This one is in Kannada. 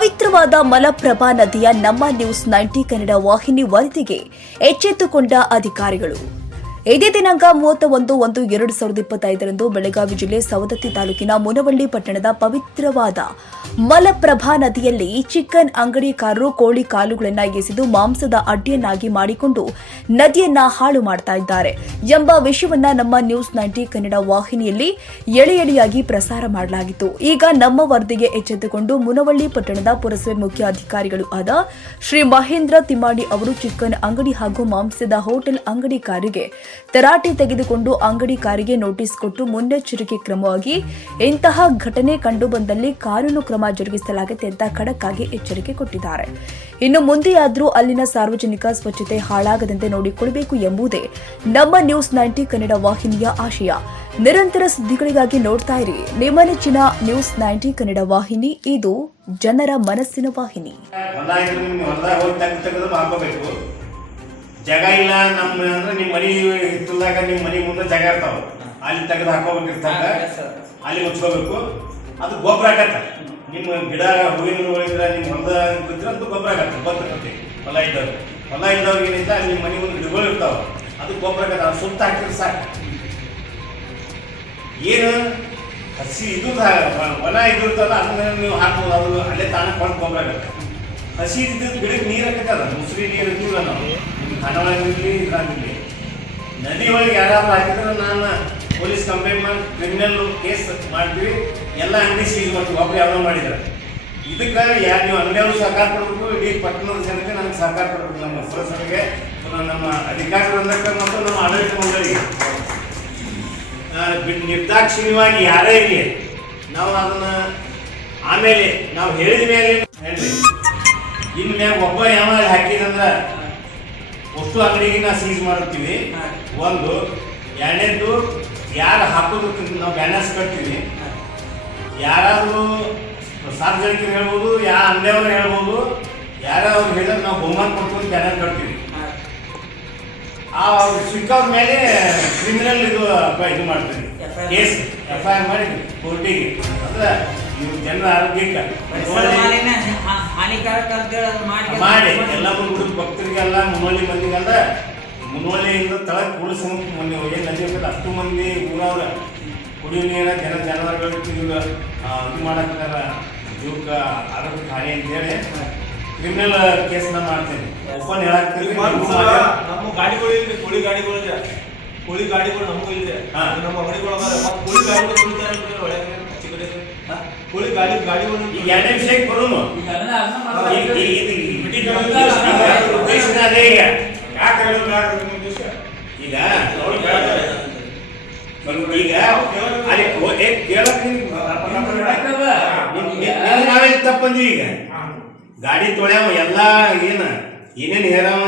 ಪವಿತ್ರವಾದ ಮಲಪ್ರಭಾ ನದಿಯ ನಮ್ಮ ನ್ಯೂಸ್ 90 ಕನ್ನಡ ವಾಹಿನಿ ವರದಿಗೆ ಎಚ್ಚೆತ್ತುಕೊಂಡ ಅಧಿಕಾರಿಗಳು. ಇದೇ ದಿನಾಂಕ 31/1/2025 ಬೆಳಗಾವಿ ಜಿಲ್ಲೆ ಸವದತ್ತಿ ತಾಲೂಕಿನ ಮುನವಳ್ಳಿ ಪಟ್ಟಣದ ಪವಿತ್ರವಾದ ಮಲಪ್ರಭಾ ನದಿಯಲ್ಲಿ ಚಿಕನ್ ಅಂಗಡಿಕಾರರು ಕೋಳಿ ಕಾಲುಗಳನ್ನು ಎಸೆದು ಮಾಂಸದ ಅಡ್ಡಿಯನ್ನಾಗಿ ಮಾಡಿಕೊಂಡು ನದಿಯನ್ನ ಹಾಳು ಮಾಡ್ತಾ ಇದ್ದಾರೆ ಎಂಬ ವಿಷಯವನ್ನ ನಮ್ಮ ನ್ಯೂಸ್ 90 ಕನ್ನಡ ವಾಹಿನಿಯಲ್ಲಿ ಎಳೆಯಾಗಿ ಪ್ರಸಾರ ಮಾಡಲಾಗಿತ್ತು. ಈಗ ನಮ್ಮ ವರದಿಗೆ ಎಚ್ಚೆತ್ತುಕೊಂಡು ಮುನವಳ್ಳಿ ಪಟ್ಟಣದ ಪುರಸಭೆ ಮುಖ್ಯ ಅಧಿಕಾರಿಗಳು ಆದ ಶ್ರೀ ಮಹೇಂದ್ರ ತಿಮ್ಮಾಡಿ ಅವರು ಚಿಕನ್ ಅಂಗಡಿ ಹಾಗೂ ಮಾಂಸದ ಹೋಟೆಲ್ ಅಂಗಡಿಕಾರರಿಗೆ ತರಾಟೆ ತೆಗೆದುಕೊಂಡು ಅಂಗಡಿಕಾರಿಗೆ ನೋಟಿಸ್ ಕೊಟ್ಟು ಮುನ್ನೆಚ್ಚರಿಕೆ ಕ್ರಮವಾಗಿ ಇಂತಹ ಘಟನೆ ಕಂಡುಬಂದಲ್ಲಿ ಕಾನೂನು ಕ್ರಮ ಜರುಗಿಸಲಾಗುತ್ತೆ ಅಂತ ಖಡಕ್ ಆಗಿ ಎಚ್ಚರಿಕೆ ಕೊಟ್ಟಿದ್ದಾರೆ. ಇನ್ನು ಮುಂದೆಯಾದರೂ ಅಲ್ಲಿನ ಸಾರ್ವಜನಿಕ ಸ್ವಚ್ಛತೆ ಹಾಳಾಗದಂತೆ ನೋಡಿಕೊಳ್ಳಬೇಕು ಎಂಬುದೇ ನಮ್ಮ ನ್ಯೂಸ್ 90 ಕನ್ನಡ ವಾಹಿನಿಯ ಆಶಯ. ನಿರಂತರ ಸುದ್ದಿಗಳಿಗಾಗಿ ನೋಡ್ತಾ ಇರಿ ನಿಮ್ಮ ನೆಚ್ಚಿನ ನ್ಯೂಸ್ 90 ಕನ್ನಡ ವಾಹಿನಿ. ಇದು ಜನರ ಮನಸ್ಸಿನ ವಾಹಿನಿ. ಜಾಗ ಇಲ್ಲ ನಮ್ಮ ಅಂದ್ರೆ ನಿಮ್ಮ ಮನಿ ಹಿತ್ತಲ್ದಾಗ ನಿಮ್ಮ ಮನಿ ಮುಂದೆ ಜಾಗ ಇರ್ತಾವ, ಅಲ್ಲಿ ತೆಗೆದು ಹಾಕೋಬೇಕಿರ್ತಾಗ ಅಲ್ಲಿ ಮುಚ್ಕೋಬೇಕು. ಅದು ಗೊಬ್ಬರ ಆಗತ್ತ. ನಿಮ್ಮ ಗಿಡ ಹೂವಿನ ಗಿಡಗಳಿದ್ರೆ ನಿಮ್ಮ ಹೊಲದ ಬಿದ್ದರೆ ಅದು ಗೊಬ್ಬರ ಆಗತ್ತೆ, ಬರ್ತೈತಿ. ಹೊಲ ಇದ್ದವ್ರಿಗೆ ಏನಿಲ್ಲ, ನಿಮ್ಮ ಮನೆ ಮುಂದೆ ಗಿಡಗಳು ಇರ್ತಾವ, ಅದು ಗೊಬ್ಬರ ಆಗತ್ತೆ. ಅದು ಸುತ್ತ ಹಾಕಿದ್ರೆ ಸಾಕು. ಏನು ಹಸಿ ಇದು ಹೊಲ ಇದು ಇರ್ತಲ್ಲ, ಅದನ್ನ ನೀವು ಹಾಕ್ಬೋದು. ಅದು ಅಲ್ಲೇ ತಾನೇ ಕೊಂಡು ಗೊಬ್ಬರ ಆಗತ್ತೆ. ಹಸಿ ಇದ್ದಿದ್ದು ಗಿಡಕ್ಕೆ ನೀರು ಹಾಕತ್ತದ, ಮುಸ್ರಿ ನೀರು ಇರ್ತೀವಲ್ಲ ನಾವು, ನಿಮ್ಮ ಕನ್ನಡಾಗಿರಲಿ ಇದ್ರಾಗಿರಲಿ. ನದಿ ಒಳಗೆ ಯಾರಾದ್ರೂ ಹಾಕಿದ್ರೆ ನಾನು ಪೊಲೀಸ್ ಕಂಪ್ಲೇಂಟ್ ಮಾಡಿ ಕ್ರಿಮಿನಲ್ ಕೇಸ್ ಮಾಡ್ತೀವಿ. ಎಲ್ಲ ಅಂಗಡಿ ಸೀಸ್ ಮಾಡ್ತೀವಿ ಒಬ್ಬರು ಯಾವ್ದೋ ಮಾಡಿದ್ರೆ. ಇದಕ್ಕೆ ಯಾರು ನೀವು ಅಂಗಡಿಯವರು ಸಹಕಾರ ಕೊಡಬೇಕು, ಇಡೀ ಪಟ್ಟಣದ ಜನಕ್ಕೆ ನನಗೆ ಸಹಕಾರ ಕೊಡಬೇಕು. ನಮ್ಮ ಪುರಸಭೆಗೆ, ನಮ್ಮ ಅಧಿಕಾರಿ ವೃಂದಕ್ಕೆ ಮತ್ತು ನಮ್ಮ ಆಡಳಿತ ಮಂಡಳಿಗೆ ನಿರ್ದಾಕ್ಷಿಣ್ಯವಾಗಿ ಯಾರೇ ಇರಲಿ ನಾವು ಅದನ್ನ ಆಮೇಲೆ ನಾವು ಹೇಳಿದ ಮೇಲೆ ಹೇಳಿ ಇನ್ನು ಒಬ್ಬ ಯಾವ ಹಾಕಿದಂದ್ರೆ ಅಷ್ಟು ಅಂಗಡಿಗೆ ನಾವು ಸೀಸ್ ಮಾಡ್ತೀವಿ. ಒಂದು ಎರಡನೇದು ಯಾರು ಹಾಕೋದಕ್ಕೆ ನಾವು ಬ್ಯಾನರ್ಸ್ ಕಟ್ತೀವಿ. ಯಾರಾದರೂ ಸಾರ್ವಜನಿಕರು ಹೇಳ್ಬೋದು, ಯಾವ ಅಂಗಡಿಯವರು ಹೇಳ್ಬೋದು, ಯಾರು ಹೇಳಿದ್ರೆ ನಾವು ಬಹುಮಾನ ಕೊಡ್ತೀವಿ ಬ್ಯಾನರ್ ಕಟ್ತೀವಿ. ಆ ಸಿಕ್ಕಾದ ಮೇಲೆ ಕ್ರಿಮಿನಲ್ ಇದು ಮಾಡ್ತೀವಿ, ಕೇಸ್ FIR ಮಾಡಿ ಕೋರ್ಟಿಗೆ. ಅಂದ್ರೆ ಇವ್ರು ಜನರ ಆರೋಗ್ಯಕ್ಕೆ ಮಾಡಿ ಎಲ್ಲ ಮುಂದೆ ಭಕ್ತರಿಗೆಲ್ಲ ಮುನ್ನೋಳಿ ಮಂದಿಗೆಲ್ಲ ಮುನ್ನೋಳಿಯಿಂದ ತಳಕ್ಕೆ ಕುಳಿಸ ಮೊನ್ನೆ ಏನು ನದಿ ಇರ್ತದೆ ಅಷ್ಟು ಮಂದಿ ಊರವ್ರ ಕುಡಿಯುವ ನೀರ ಜಾನುವಾರುಗಳು ಇದು ಮಾಡಕ್ಕಾರ ಜೀವಕ್ಕೆ ಆರೋಗ್ಯಕ್ಕೆ ಹಾನಿ ಅಂತೇಳಿ ಕ್ರಿಮಿನಲ್ ಕೇಸ್ನ ಮಾಡ್ತೇನೆ. ಓಪನ್ ಹೇಳಾಕ್ತೀವಿ. ನಮ್ಮ ಗಾಡಿಗಳು ಇಲ್ರಿ, ಕೋಳಿ ಗಾಡಿಗಳು ನಮಗೂ ಇಲ್ರಿ. ನಮ್ಮ ಅಂಗಡಿಗಳು ಕೋಳಿ ಗಾಡಿಗಳು ಕೋಳಿ ಗಾಡಿಗಳು ಈಗ ಎರಡನೇ ವಿಷಯಕ್ಕೆ ಬರೋನು. ಈಗ ನಾವೆಲ್ಲಿ ತಪ್ಪಂದ್ವಿ. ಈಗ ಗಾಡಿ ತೊಳ್ಯಾವ ಎಲ್ಲ ಏನೇನು ಹೇರಾವ